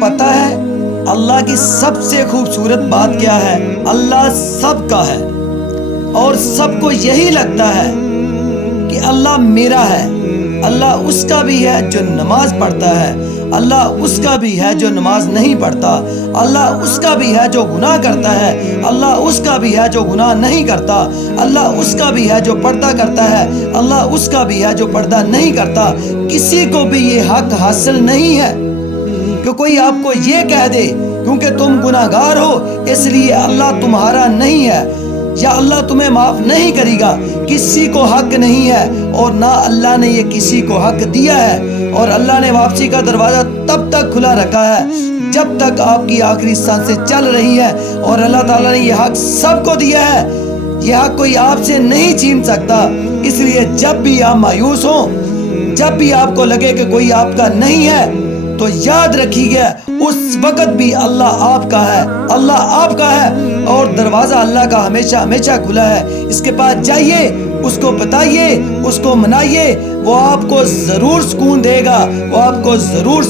پتہ ہے اللہ کی سب سے خوبصورت بات کیا ہے؟ اللہ سب کا ہے اور سب کو یہی لگتا ہے کہ اللہ میرا ہے۔ اللہ اس کا بھی ہے جو نماز پڑھتا ہے، اللہ اس کا بھی ہے جو نماز نہیں پڑھتا، اللہ اس کا بھی ہے جو گناہ کرتا ہے، اللہ اس کا بھی ہے جو گناہ نہیں کرتا، اللہ اس کا بھی ہے جو پردہ کرتا ہے، اللہ اس کا بھی ہے جو پردہ نہیں کرتا۔ کسی کو بھی یہ حق حاصل نہیں ہے کہ کوئی آپ کو یہ کہہ دے کیونکہ تم گناہگار ہو اس لیے اللہ تمہارا نہیں ہے یا اللہ تمہیں معاف نہیں کرے گا۔ کسی کو حق نہیں ہے اور نہ اللہ نے یہ کسی کو حق دیا ہے، اور اللہ نے واپسی کا دروازہ تب تک کھلا رکھا ہے جب تک آپ کی آخری سانسیں چل رہی ہیں، اور اللہ تعالیٰ نے یہ حق سب کو دیا ہے۔ یہ حق کوئی آپ سے نہیں چھین سکتا۔ اس لیے جب بھی آپ مایوس ہوں، جب بھی آپ کو لگے کہ کوئی آپ کا نہیں ہے، تو یاد رکھیے اس وقت بھی اللہ آپ کا ہے، اللہ آپ کا ہے، اور دروازہ اللہ کا ہمیشہ ہمیشہ کھلا ہے۔ اس کے پاس جائیے، اس کو بتائیے، اس کو منائیے، وہ آپ کو ضرور سکون دے گا، وہ آپ کو ضرور